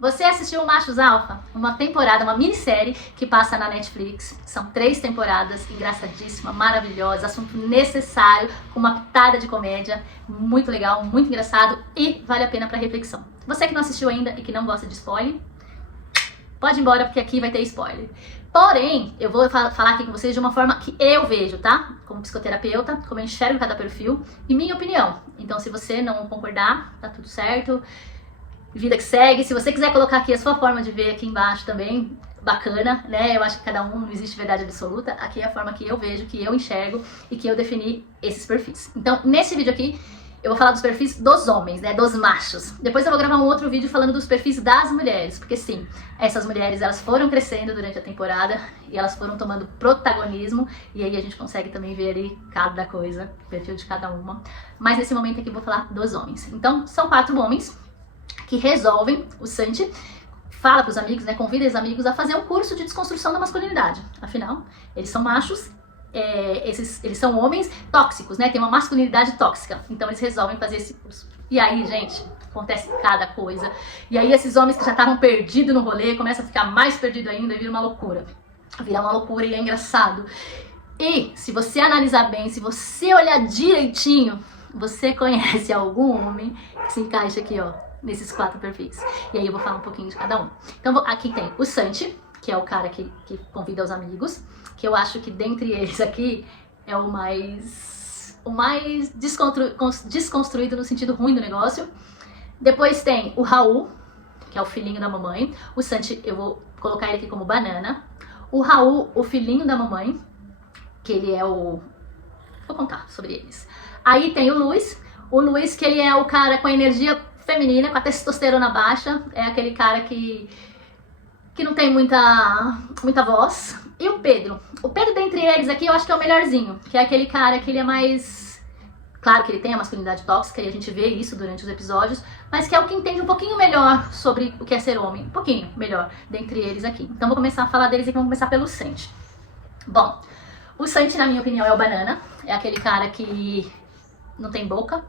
Você assistiu o Machos Alfa? Uma temporada, uma minissérie que passa na Netflix. São 3 temporadas, engraçadíssima, maravilhosa, assunto necessário, com uma pitada de comédia, muito legal, muito engraçado e vale a pena para reflexão. Você que não assistiu ainda e que não gosta de spoiler, pode ir embora porque aqui vai ter spoiler. Porém, eu vou falar aqui com vocês de uma forma que eu vejo, tá? Como psicoterapeuta, como eu enxergo cada perfil e minha opinião. Então, se você não concordar, tá tudo certo. Vida que segue. Se você quiser colocar aqui a sua forma de ver aqui embaixo também, bacana, né? Eu acho que cada um, não existe verdade absoluta. Aqui é a forma que eu vejo, que eu enxergo e que eu defini esses perfis. Então, nesse vídeo aqui, eu vou falar dos perfis dos homens, né? Dos machos. Depois eu vou gravar um outro vídeo falando dos perfis das mulheres, porque sim, essas mulheres, elas foram crescendo durante a temporada e elas foram tomando protagonismo e aí a gente consegue também ver ali cada coisa, o perfil de cada uma. Mas nesse momento aqui eu vou falar dos homens. Então, são 4 homens que resolvem, o Santi fala para os amigos, né, convida os amigos a fazer um curso de desconstrução da masculinidade. Afinal, eles são machos, eles são homens tóxicos, né, tem uma masculinidade tóxica. Então eles resolvem fazer esse curso. E aí, gente, acontece cada coisa. E aí esses homens que já estavam perdidos no rolê começam a ficar mais perdidos ainda e vira uma loucura. Vira uma loucura e é engraçado. E se você analisar bem, se você olhar direitinho, você conhece algum homem que se encaixa aqui, ó, nesses 4 perfis. E aí eu vou falar um pouquinho de cada um. Então aqui tem o Santi, que é o cara que convida os amigos, que eu acho que dentre eles aqui é o mais desconstruído no sentido ruim do negócio. Depois tem o Raul, que é o filhinho da mamãe. O Santi, eu vou colocar ele aqui como banana. O Raul, o filhinho da mamãe, que ele é o... Vou contar sobre eles. Aí tem o Luiz, que ele é o cara com a energia feminina, com a testosterona baixa, é aquele cara que não tem muita voz. E o Pedro dentre eles aqui eu acho que é o melhorzinho, que é aquele cara que ele é mais... Claro que ele tem a masculinidade tóxica e a gente vê isso durante os episódios, mas que é o que entende um pouquinho melhor sobre o que é ser homem, um pouquinho melhor dentre eles aqui. Então vou começar a falar deles aqui, vamos começar pelo Santi. Bom, o Santi, na minha opinião, é o banana, é aquele cara que não tem boca,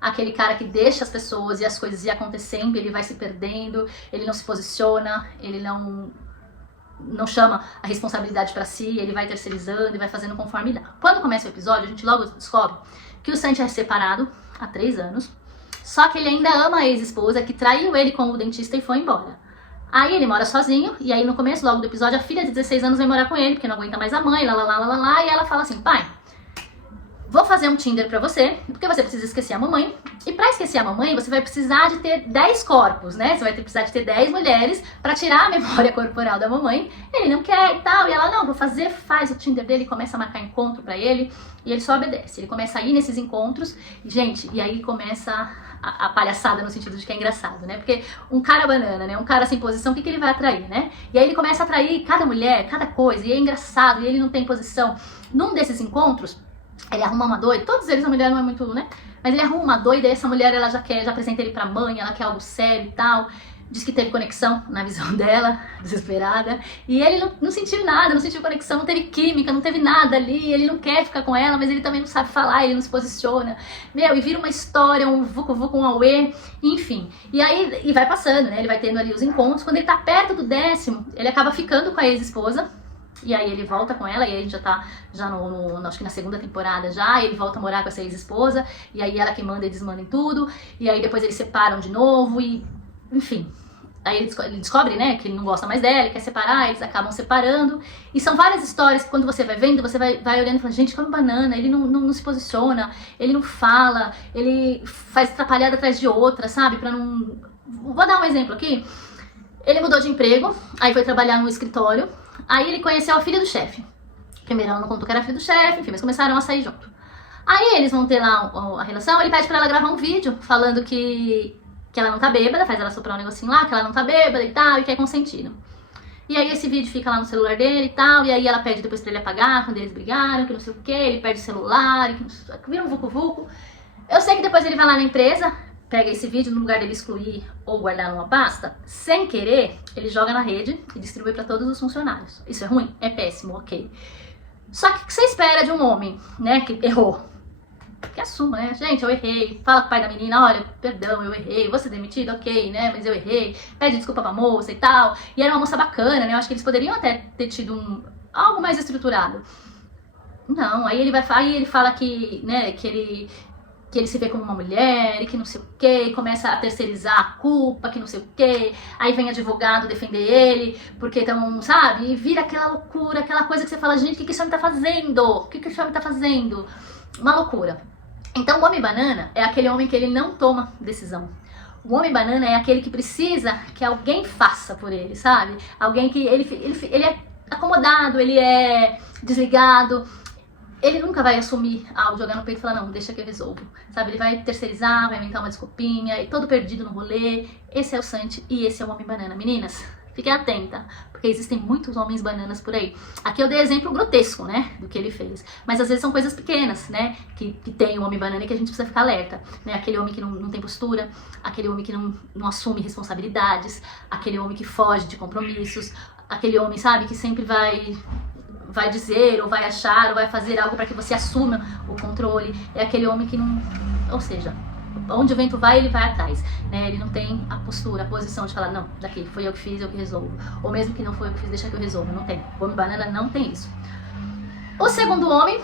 aquele cara que deixa as pessoas e as coisas ir acontecendo, ele vai se perdendo, ele não se posiciona, ele não chama a responsabilidade pra si, ele vai terceirizando e vai fazendo conforme dá. Quando começa o episódio, a gente logo descobre que o Santi é separado há 3 anos, só que ele ainda ama a ex-esposa que traiu ele com o dentista e foi embora. Aí ele mora sozinho, e aí no começo logo do episódio a filha de 16 anos vem morar com ele, porque não aguenta mais a mãe, e ela fala assim: pai, vou fazer um Tinder pra você, porque você precisa esquecer a mamãe. E pra esquecer a mamãe, você vai precisar de ter 10 corpos, né? Você vai precisar de ter 10 mulheres pra tirar a memória corporal da mamãe. Ele não quer e tal. E ela, não, vou fazer, faz o Tinder dele, começa a marcar encontro pra ele. E ele só obedece. Ele começa a ir nesses encontros. Gente, e aí começa a palhaçada no sentido de que é engraçado, né? Porque um cara banana, né? Um cara sem posição, o que ele vai atrair, né? E aí ele começa a atrair cada mulher, cada coisa. E é engraçado, e ele não tem posição. Num desses encontros, ele arruma uma doida, todos eles, a mulher não é muito, né? Mas ele arruma uma doida e essa mulher, ela já apresenta ele pra mãe, ela quer algo sério e tal. Diz que teve conexão na visão dela, desesperada. E ele não sentiu nada, não sentiu conexão, não teve química, não teve nada ali. Ele não quer ficar com ela, mas ele também não sabe falar, ele não se posiciona. Meu, e vira uma história, um vucu-vucu, um auê, enfim. E aí, e vai passando, né? Ele vai tendo ali os encontros. Quando ele tá perto do 10º, ele acaba ficando com a ex-esposa. E aí ele volta com ela, e aí a gente já tá acho que na 2ª temporada já, ele volta a morar com essa ex-esposa, e aí ela que manda e desmanda em tudo, e aí depois eles separam de novo, e enfim. Aí ele descobre, né, que ele não gosta mais dela, ele quer separar, eles acabam separando, e são várias histórias que quando você vai vendo, você vai olhando e fala, gente, como banana, ele não se posiciona, ele não fala, ele faz atrapalhada atrás de outra, sabe, pra não... Vou dar um exemplo aqui. Ele mudou de emprego, aí foi trabalhar num escritório. Aí ele conheceu a filha do chefe. Primeiro ela não contou que era a filha do chefe, enfim, mas começaram a sair junto. Aí eles vão ter lá a relação, ele pede pra ela gravar um vídeo falando que ela não tá bêbada, faz ela soprar um negocinho lá, que ela não tá bêbada e tal, e que é consentido. E aí esse vídeo fica lá no celular dele e tal, e aí ela pede depois pra ele apagar, quando eles brigaram, que não sei o que, ele perde o celular, que vira um vucu-vucu. Eu sei que depois ele vai lá na empresa, pega esse vídeo, no lugar dele excluir ou guardar numa pasta, sem querer, ele joga na rede e distribui para todos os funcionários. Isso é ruim? É péssimo, ok. Só que o que você espera de um homem, né, que errou? Que assuma, né? Gente, eu errei. Fala com o pai da menina, olha, perdão, eu errei. Vou ser demitido, ok, né? Mas eu errei. Pede desculpa pra moça e tal. E era uma moça bacana, né? Eu acho que eles poderiam até ter tido algo mais estruturado. Não, aí ele fala que, né, que ele se vê como uma mulher e que não sei o que, começa a terceirizar a culpa, que não sei o que, aí vem advogado defender ele, porque então, sabe, e vira aquela loucura, aquela coisa que você fala, gente, o que esse homem tá fazendo? O que esse homem tá fazendo? Uma loucura. Então o homem banana é aquele homem que ele não toma decisão. O homem banana é aquele que precisa que alguém faça por ele, sabe? Alguém que ele é acomodado, ele é desligado. Ele nunca vai assumir algo, jogar no peito e falar, não, deixa que eu resolvo. Sabe, ele vai terceirizar, vai inventar uma desculpinha, e todo perdido no rolê. Esse é o Santi e esse é o homem banana. Meninas, fiquem atentas, porque existem muitos homens bananas por aí. Aqui eu dei exemplo grotesco, né, do que ele fez. Mas às vezes são coisas pequenas, né, que tem o homem banana e que a gente precisa ficar alerta. Né? Aquele homem que não tem postura, aquele homem que não assume responsabilidades, aquele homem que foge de compromissos, aquele homem, sabe, que sempre vai dizer, ou vai achar, ou vai fazer algo para que você assuma o controle. É aquele homem que não... Ou seja, onde o vento vai, ele vai atrás. Né? Ele não tem a postura, a posição de falar, não, daqui, foi eu que fiz, eu que resolvo. Ou mesmo que não foi eu que fiz, deixa que eu resolvo. Não tem. O homem banana não tem isso. O segundo homem,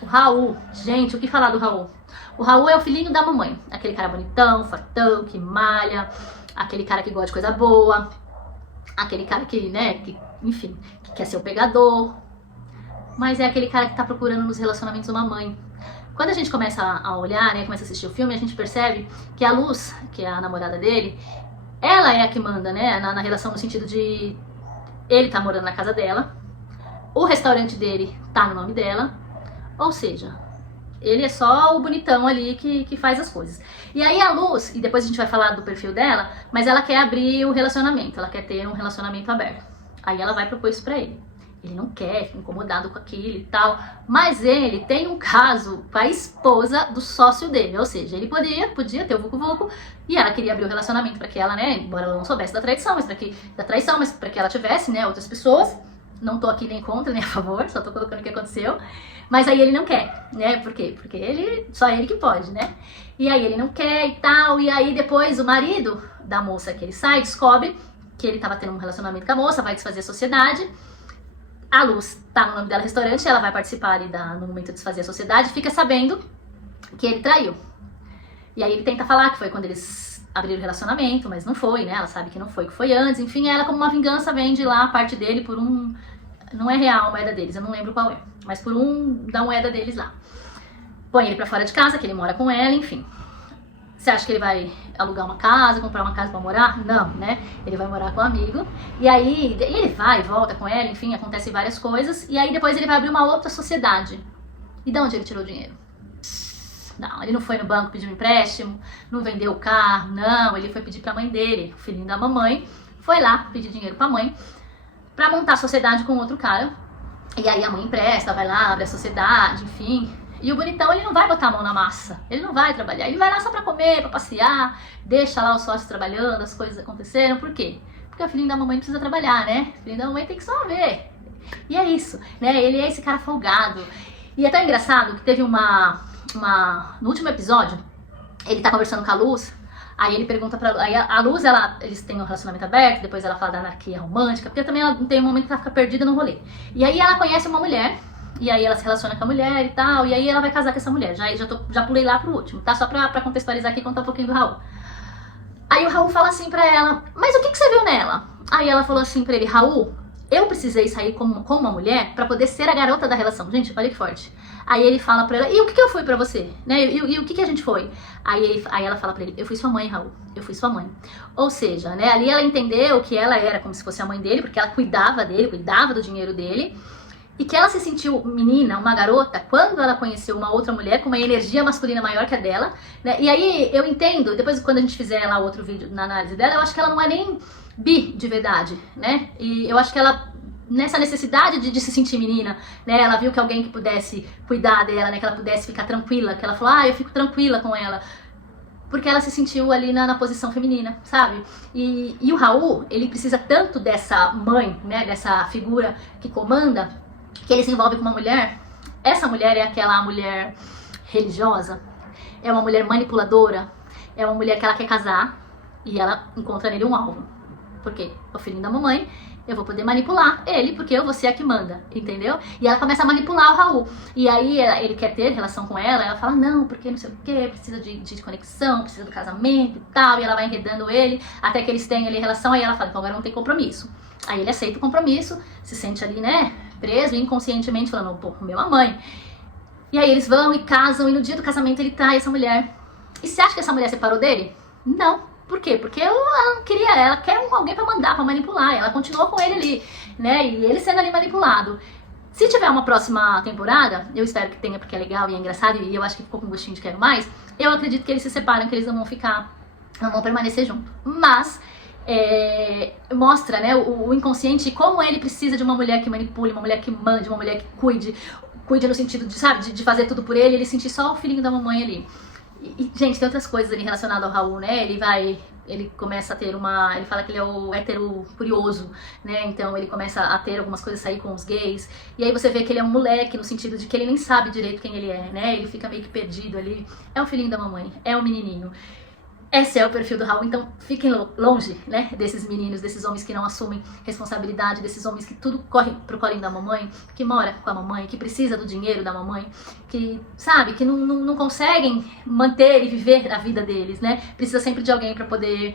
o Raul. Gente, o que falar do Raul? O Raul é o filhinho da mamãe. Aquele cara bonitão, fortão, que malha. Aquele cara que gosta de coisa boa. Aquele cara que, né, que, enfim, que quer ser o pegador. Mas é aquele cara que tá procurando nos relacionamentos uma mãe. Quando a gente começa a olhar, né, começa a assistir o filme, a gente percebe que a Luz, que é a namorada dele, ela é a que manda, né, na relação no sentido de ele tá morando na casa dela, o restaurante dele tá no nome dela, ou seja, ele é só o bonitão ali que faz as coisas. E aí a Luz, e depois a gente vai falar do perfil dela, mas ela quer abrir o relacionamento, ela quer ter um relacionamento aberto. Aí ela vai propor isso pra ele. Ele não quer, fica incomodado com aquilo e tal. Mas ele tem um caso com a esposa do sócio dele. Ou seja, ele podia ter o vucu-vucu. E ela queria abrir o relacionamento para que ela, né, embora ela não soubesse da traição, mas para que ela tivesse, né, outras pessoas. Não tô aqui nem contra, nem a favor, só tô colocando o que aconteceu. Mas aí ele não quer, né? Por quê? Porque só ele que pode, né? E aí ele não quer e tal. E aí depois o marido da moça que ele sai descobre que ele tava tendo um relacionamento com a moça, vai desfazer a sociedade. A Luz tá no nome dela, restaurante, ela vai participar ali no momento de desfazer a sociedade, fica sabendo que ele traiu. E aí ele tenta falar que foi quando eles abriram o relacionamento, mas não foi, né? Ela sabe que não foi, que foi antes. Enfim, ela como uma vingança vende lá a parte dele por um... Não é real a moeda deles, eu não lembro qual é. Mas por um da moeda deles lá. Põe ele pra fora de casa, que ele mora com ela, enfim. Você acha que ele vai alugar uma casa, comprar uma casa pra morar? Não, né? Ele vai morar com um amigo. E aí, ele vai e volta com ela, enfim, acontecem várias coisas. E aí depois ele vai abrir uma outra sociedade. E de onde ele tirou o dinheiro? Não, ele não foi no banco pedir um empréstimo, não vendeu o carro, não. Ele foi pedir pra mãe dele, o filhinho da mamãe. Foi lá pedir dinheiro pra mãe, pra montar a sociedade com outro cara. E aí a mãe empresta, vai lá, abre a sociedade, enfim... E o bonitão, ele não vai botar a mão na massa, ele não vai trabalhar, ele vai lá só pra comer, pra passear, deixa lá os sócios trabalhando, as coisas aconteceram, por quê? Porque o filhinho da mamãe precisa trabalhar, né? O filhinho da mamãe tem que só ver. E é isso, né? Ele é esse cara folgado. E é tão engraçado que teve no último episódio, ele tá conversando com a Luz, aí ele pergunta pra... Aí a Luz, eles têm um relacionamento aberto, depois ela fala da anarquia romântica, porque também ela tem um momento que ela fica perdida no rolê. E aí ela conhece uma mulher... E aí ela se relaciona com a mulher e tal, e aí ela vai casar com essa mulher. Já pulei lá pro último, tá? Só pra contextualizar aqui e contar um pouquinho do Raul. Aí o Raul fala assim pra ela, mas o que você viu nela? Aí ela falou assim pra ele, Raul, eu precisei sair com uma mulher pra poder ser a garota da relação. Gente, olha que forte. Aí ele fala pra ela, e o que eu fui pra você? Né? E o que a gente foi? Aí ela fala pra ele, eu fui sua mãe, Raul, eu fui sua mãe. Ou seja, né, ali ela entendeu que ela era como se fosse a mãe dele, porque ela cuidava dele, cuidava do dinheiro dele. E que ela se sentiu menina, uma garota, quando ela conheceu uma outra mulher com uma energia masculina maior que a dela, né? E aí eu entendo, depois quando a gente fizer lá outro vídeo na análise dela, eu acho que ela não é nem bi de verdade, né? E eu acho que ela, nessa necessidade de se sentir menina, né? Ela viu que alguém que pudesse cuidar dela, né? Que ela pudesse ficar tranquila, que ela falou, eu fico tranquila com ela. Porque ela se sentiu ali na posição feminina, sabe? E o Raul, ele precisa tanto dessa mãe, né? Dessa figura que comanda, que ele se envolve com uma mulher. Essa mulher é aquela mulher religiosa, é uma mulher manipuladora, é uma mulher que ela quer casar e ela encontra nele um alvo. Por quê? É o filhinho da mamãe, eu vou poder manipular ele, porque eu vou ser a que manda, entendeu? E ela começa a manipular o Raul. E aí ele quer ter relação com ela fala, não, porque não sei o que, precisa de conexão, precisa do casamento e tal. E ela vai enredando ele, até que eles têm ali relação, aí ela fala, então agora não tem compromisso. Aí ele aceita o compromisso, se sente ali, né, preso, inconscientemente falando, pô, meu a mãe. E aí eles vão e casam, e no dia do casamento ele trai essa mulher. E você acha que essa mulher separou dele? Não. Por quê? Porque ela não queria, ela quer alguém pra mandar, pra manipular. Ela continuou com ele ali, né? E ele sendo ali manipulado. Se tiver uma próxima temporada, eu espero que tenha, porque é legal e é engraçado, e eu acho que ficou com gostinho de quero mais, eu acredito que eles se separam, que eles não vão ficar, não vão permanecer junto. Mas mostra, né, o inconsciente, como ele precisa de uma mulher que manipule, uma mulher que mande, uma mulher que cuide no sentido de, sabe, de fazer tudo por ele sentir só o filhinho da mamãe ali. E, gente, tem outras coisas ali relacionadas ao Raul, né? Ele começa a ter ele fala que ele é o hétero curioso, né? Então ele começa a ter algumas coisas, sair com os gays. E aí você vê que ele é um moleque, no sentido de que ele nem sabe direito quem ele é, né? Ele fica meio que perdido ali. É o filhinho da mamãe, é o menininho. Esse é o perfil do Raul, então fiquem longe, né, desses meninos, desses homens que não assumem responsabilidade, desses homens que tudo corre pro colinho da mamãe, que mora com a mamãe, que precisa do dinheiro da mamãe, que, sabe, que não conseguem manter e viver a vida deles, né, precisa sempre de alguém para poder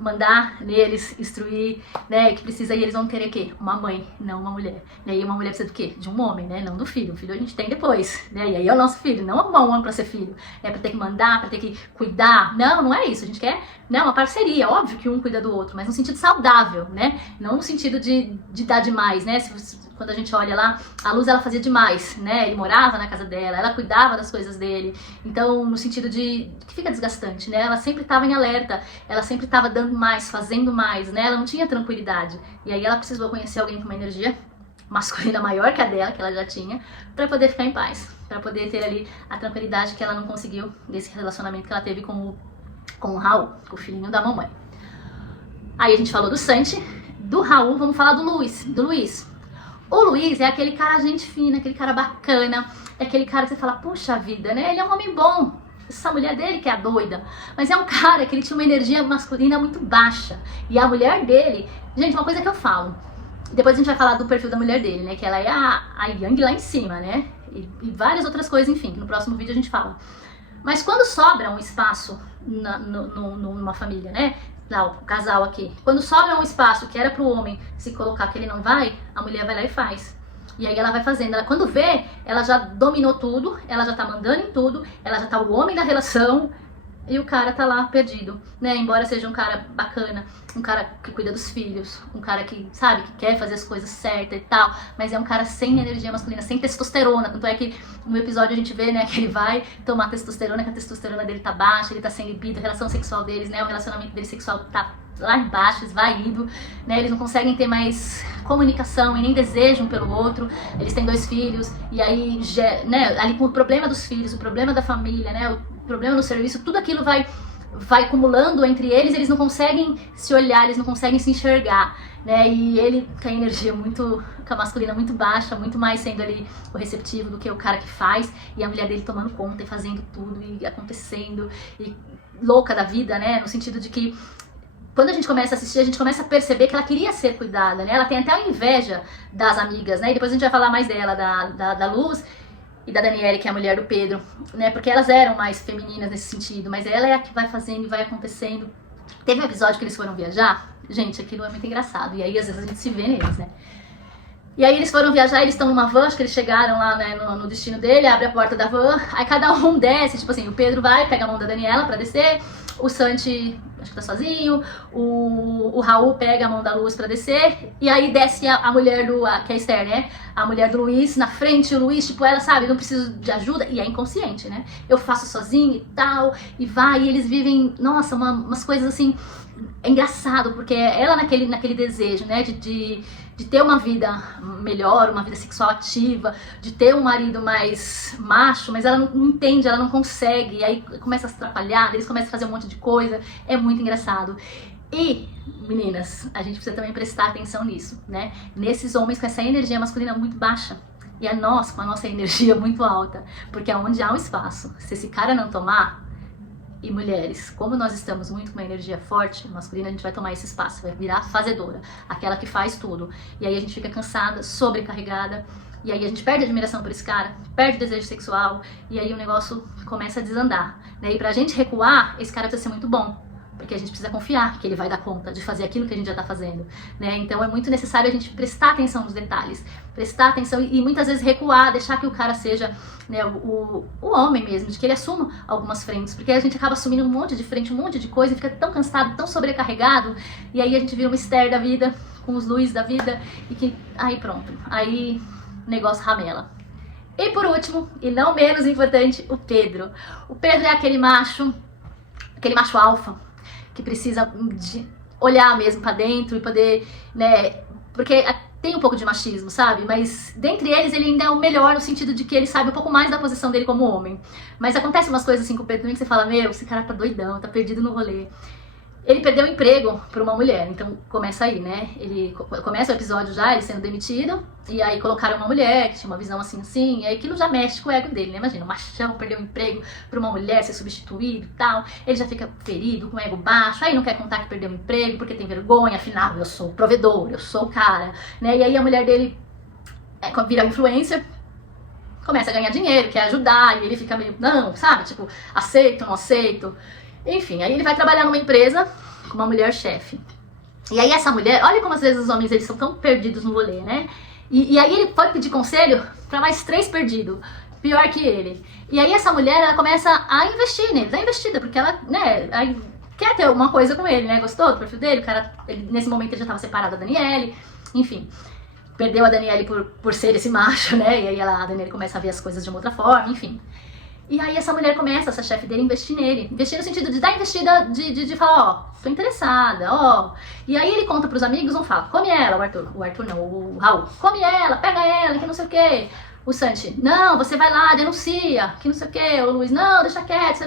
mandar neles, instruir, né, que precisa, e eles vão querer o quê? Uma mãe, não uma mulher, né, e uma mulher precisa do quê? De um homem, né, não do filho, o filho a gente tem depois, né, e aí é o nosso filho, não arrumar um homem pra ser filho, né, pra ter que mandar, pra ter que cuidar, não é isso, a gente quer, né, uma parceria, óbvio que um cuida do outro, mas no sentido saudável, né, não no sentido de dar demais, né, quando a gente olha lá, a Luz ela fazia demais, né, ele morava na casa dela, ela cuidava das coisas dele, então no sentido de que fica desgastante, né, ela sempre estava em alerta, ela sempre estava dando mais, fazendo mais, né, ela não tinha tranquilidade, e aí ela precisou conhecer alguém com uma energia masculina maior que a dela, que ela já tinha, para poder ficar em paz, para poder ter ali a tranquilidade que ela não conseguiu desse relacionamento que ela teve com o Raul, com o filhinho da mamãe. Aí a gente falou do Santi, do Raul, vamos falar do Luiz. O Luiz é aquele cara gente fina, aquele cara bacana, é aquele cara que você fala, puxa vida, né? Ele é um homem bom, essa mulher dele que é a doida, mas é um cara que ele tinha uma energia masculina muito baixa. E a mulher dele, gente, uma coisa que eu falo, depois a gente vai falar do perfil da mulher dele, né? Que ela é a Yang lá em cima, né? E várias outras coisas, enfim, que no próximo vídeo a gente fala. Mas quando sobra um espaço numa família, né? Lá, o casal aqui. Quando sobra um espaço que era pro homem se colocar que ele não vai, a mulher vai lá e faz. E aí ela vai fazendo. Ela, quando vê, ela já dominou tudo, ela já tá mandando em tudo, ela já tá o homem da relação e o cara tá lá perdido, né? Embora seja um cara bacana, um cara que cuida dos filhos, um cara que, sabe, que quer fazer as coisas certas e tal, mas é um cara sem energia masculina, sem testosterona. Tanto é que no episódio a gente vê, né, que ele vai tomar testosterona, que a testosterona dele tá baixa, ele tá sem libido, a relação sexual deles, né, o relacionamento dele sexual tá lá embaixo, esvaído, né, eles não conseguem ter mais comunicação e nem desejo um pelo outro, eles têm 2 filhos, e aí, né, ali com o problema dos filhos, o problema da família, né, o problema no serviço, tudo aquilo vai acumulando entre eles não conseguem se olhar, eles não conseguem se enxergar, né, e ele com a energia muito, com a masculina muito baixa, muito mais sendo ali o receptivo do que o cara que faz, e a mulher dele tomando conta e fazendo tudo, e acontecendo, e louca da vida, né, no sentido de que quando a gente começa a assistir, a gente começa a perceber que ela queria ser cuidada, né? Ela tem até a inveja das amigas, né? E depois a gente vai falar mais dela, da Luz e da Daniele, que é a mulher do Pedro, né? Porque elas eram mais femininas nesse sentido, mas ela é a que vai fazendo e vai acontecendo. Teve um episódio que eles foram viajar, gente, aquilo é muito engraçado, e aí às vezes a gente se vê neles, né? E aí eles foram viajar, eles estão numa van, acho que eles chegaram lá, né, no destino dele, abre a porta da van, aí cada um desce, tipo assim, o Pedro vai, pega a mão da Daniela pra descer, o Santi, acho que tá sozinho, o Raul pega a mão da Luz pra descer, e aí desce a mulher que é a Esther, né, a mulher do Luiz na frente, o Luiz, tipo, ela sabe, não preciso de ajuda, e é inconsciente, né, eu faço sozinho e tal, e vai, e eles vivem, nossa, umas coisas assim, é engraçado, porque ela naquele desejo, né, de ter uma vida melhor, uma vida sexual ativa, de ter um marido mais macho, mas ela não entende, ela não consegue, e aí começa a se atrapalhar, eles começam a fazer um monte de coisa, é muito engraçado. E, meninas, a gente precisa também prestar atenção nisso, né? Nesses homens com essa energia masculina muito baixa, E é nós, com a nossa energia muito alta, porque é onde há um espaço. Se esse cara não tomar, e mulheres, como nós estamos muito com uma energia forte, masculina, a gente vai tomar esse espaço, vai virar fazedora, aquela que faz tudo. E aí a gente fica cansada, sobrecarregada, e aí a gente perde a admiração por esse cara, perde o desejo sexual, e aí o negócio começa a desandar, né? E pra gente recuar, esse cara precisa ser muito bom, porque a gente precisa confiar que ele vai dar conta de fazer aquilo que a gente já está fazendo, né? Então é muito necessário a gente prestar atenção nos detalhes, prestar atenção e muitas vezes recuar, deixar que o cara seja, né, o homem mesmo, de que ele assuma algumas frentes, porque a gente acaba assumindo um monte de frente, um monte de coisa, e fica tão cansado, tão sobrecarregado, e aí a gente vira uma Esther da vida, com os Luís da vida, e que aí pronto, aí o negócio ramela. E por último, e não menos importante, o Pedro. O Pedro é aquele macho alfa, que precisa de olhar mesmo pra dentro e poder, né, porque tem um pouco de machismo, sabe? Mas dentre eles ele ainda é o melhor no sentido de que ele sabe um pouco mais da posição dele como homem. Mas acontece umas coisas assim com o Pedro também que você fala, meu, esse cara tá doidão, tá perdido no rolê. Ele perdeu o emprego por uma mulher, então começa aí, né? Ele começa o episódio já, ele sendo demitido, e aí colocaram uma mulher que tinha uma visão assim, e aí aquilo já mexe com o ego dele, né? Imagina, um machão perdeu o emprego por uma mulher, ser substituído e tal, ele já fica ferido, com o ego baixo, aí não quer contar que perdeu o emprego porque tem vergonha, afinal, eu sou o provedor, eu sou o cara, né? E aí a mulher dele vira influencer, começa a ganhar dinheiro, quer ajudar, e ele fica meio, não, sabe? Tipo, aceito, não aceito. Enfim, aí ele vai trabalhar numa empresa com uma mulher chefe. E aí essa mulher, olha como às vezes os homens eles são tão perdidos no rolê, né? E aí ele pode pedir conselho para mais 3 perdidos, pior que ele. E aí essa mulher, ela começa a investir nele, dá investida, porque ela, né, quer ter alguma coisa com ele, né? Gostou do perfil dele? O cara, nesse momento ele já estava separado da Daniele, enfim. Perdeu a Daniele por ser esse macho, né? E aí a Daniele começa a ver as coisas de uma outra forma, enfim. E aí essa mulher começa, essa chefe dele, investir nele. Investir no sentido de dar investida, de falar, ó, tô interessada, ó. E aí ele conta pros amigos, um fala, come ela, o Arthur não, o Raul. Come ela, pega ela, que não sei o quê. O Santi, não, você vai lá, denuncia, que não sei o quê. O Luiz, não, deixa quieto.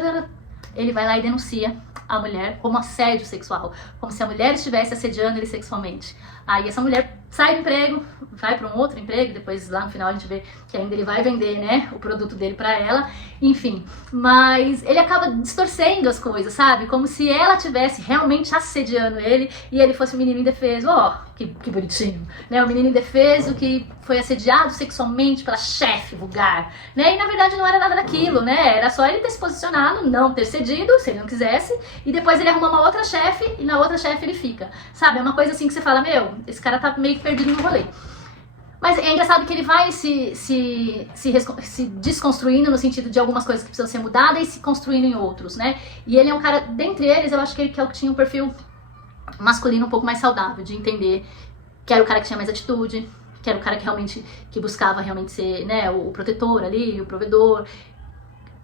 Ele vai lá e denuncia a mulher como assédio sexual. Como se a mulher estivesse assediando ele sexualmente. Aí essa mulher sai do emprego, vai para um outro emprego, depois lá no final a gente vê que ainda ele vai vender, né, o produto dele para ela, enfim. Mas ele acaba distorcendo as coisas, sabe? Como se ela tivesse realmente assediando ele e ele fosse um menino indefeso. Ó, que bonitinho, né? Um menino indefeso que foi assediado sexualmente pela chefe vulgar, né? E na verdade não era nada daquilo, né? Era só ele ter se posicionado, não ter cedido, se ele não quisesse, e depois ele arruma uma outra chefe e na outra chefe ele fica, sabe? É uma coisa assim que você fala, meu, esse cara tá meio que perdido no rolê. Mas é engraçado que ele vai se desconstruindo no sentido de algumas coisas que precisam ser mudadas e se construindo em outros, né? E ele é um cara, dentre eles, eu acho que ele é o que tinha um perfil masculino um pouco mais saudável, de entender que era o cara que tinha mais atitude, que era o cara que realmente, que buscava realmente ser, né, o protetor ali, o provedor,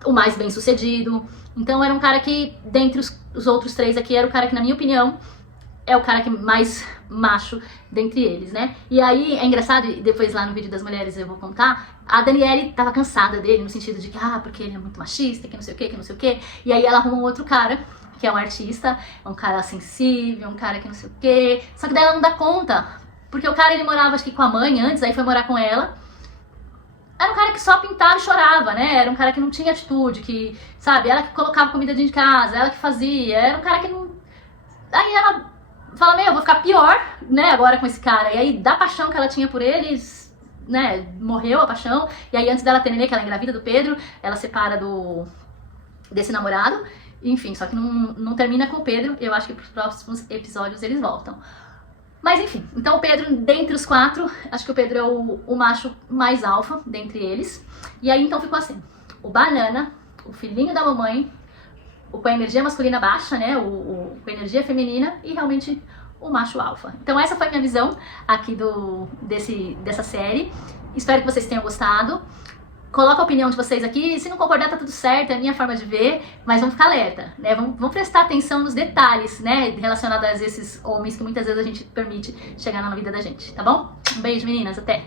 o mais bem sucedido. Então era um cara que, dentre os outros 3 aqui, era o cara que, na minha opinião, é o cara que mais macho dentre eles, né? E aí é engraçado, e depois lá no vídeo das mulheres eu vou contar, a Daniele tava cansada dele, no sentido de que, porque ele é muito machista, que não sei o que, que não sei o que. E aí ela arruma um outro cara, que é um artista, um cara sensível, um cara que não sei o que. Só que daí ela não dá conta, porque o cara ele morava acho que com a mãe antes, aí foi morar com ela. Era um cara que só pintava e chorava, né? Era um cara que não tinha atitude, que, sabe, ela que colocava comida dentro de casa, ela que fazia, era um cara que não... Aí ela fala, meu, eu vou ficar pior, né, agora com esse cara. E aí, da paixão que ela tinha por eles, né, morreu a paixão. E aí, antes dela ter neném, que ela engravida do Pedro, ela separa desse namorado. Enfim, só que não termina com o Pedro. Eu acho que pros próximos episódios eles voltam. Mas enfim, então o Pedro, dentre os 4, acho que o Pedro é o macho mais alfa dentre eles. E aí então ficou assim, o Banana, o filhinho da mamãe, o com a energia masculina baixa, né, o com a energia feminina e realmente o macho alfa. Então essa foi a minha visão aqui dessa série. Espero que vocês tenham gostado. Coloca a opinião de vocês aqui, se não concordar tá tudo certo, é a minha forma de ver, mas vamos ficar alerta, né? Vamos prestar atenção nos detalhes, né, relacionados a esses homens que muitas vezes a gente permite chegar na vida da gente, tá bom? Um beijo, meninas, até!